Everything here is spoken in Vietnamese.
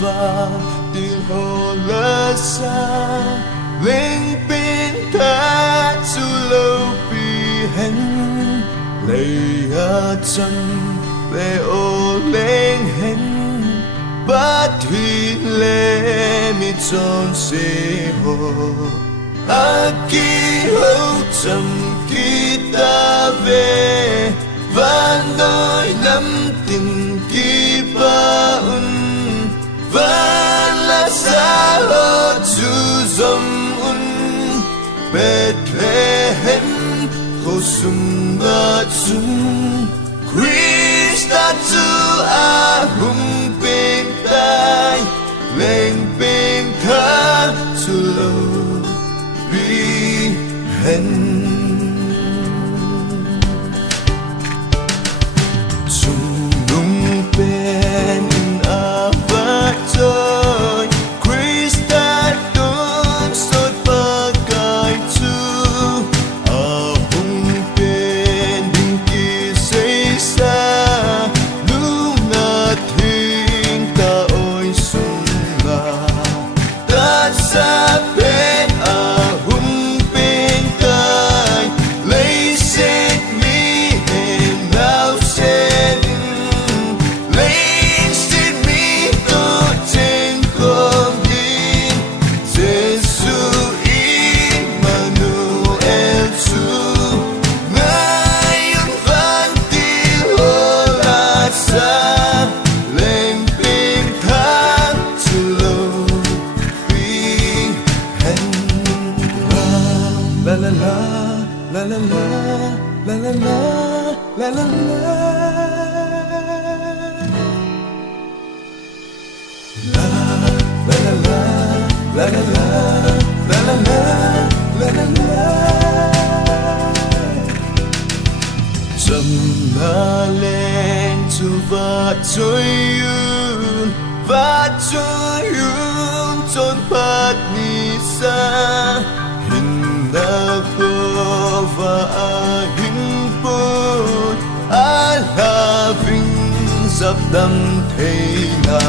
và tiếng hồ lơ xa linh pin ta su lâu bi hen lấy chân lệ ô lên hen bắt thủy lệ mi tròn xê hồ aki hậu trầm khi ta về và nói nắm tình kỳ ba un và là xa hồ chú dòng un Bethlehem khổ sung ngã chung Christa chu a hùng bên tai lên bên khá chu lâu vì hẹn chung nung bên a vắt trôi Christa đón sốt ba cài chu a hùng bên đình kỳ xây xa lúc ngã thiên ta ôi sung ngã ta xa bên a hùng bên cài lấy xét mi hẹn nào xét lấy xét mi tô trên con đi Giêsu Emmanuel chu ngài ơn van tiếng hô la xa lên bên thác chu lâu vì hẹn la la la la la la la la la la la La la la la la la la la la Trầm na lên chu và trôi yun trốn phát ni xa hình na khô và hình bút la vinh dập đâm thế na